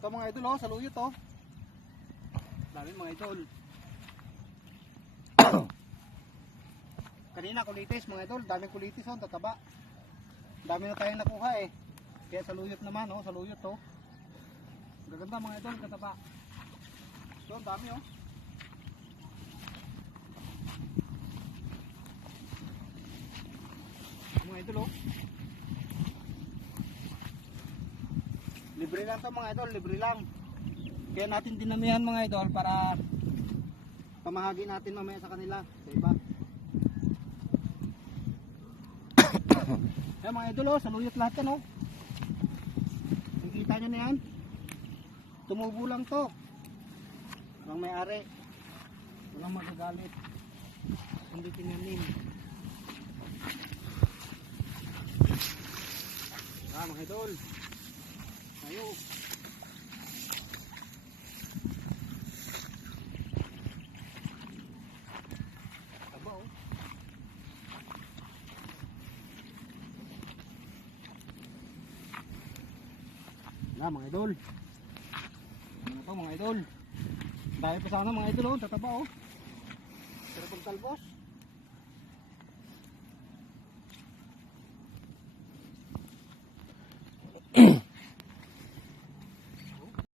Ito mga idol oh, saluyot oh. Dami mga idol. Kanina kulitis mga idol, daming kulitis oh, tataba. Dami na tayong nakuha eh. Kaya saluyot naman oh, saluyot oh. Gaganda mga idol, tataba. So, ang dami oh. Mga idol oh. Libre lang to mga idol, libre lang. Kaya natin dinamihan mga idol para pamahagi natin mamaya sa kanila, sa iba. Kaya mga idol oh, saluyot lahat yan oh. Nakikita nyo na yan. Tumubo lang to. Walang may-ari. Walang magagalit. Hindi tinanim. Mga idol. Tayo. Taba oh. Mga idol. Ano to mga idol? Dahil pa sana mga idol oh, tataba oh. Pero pagtalbos.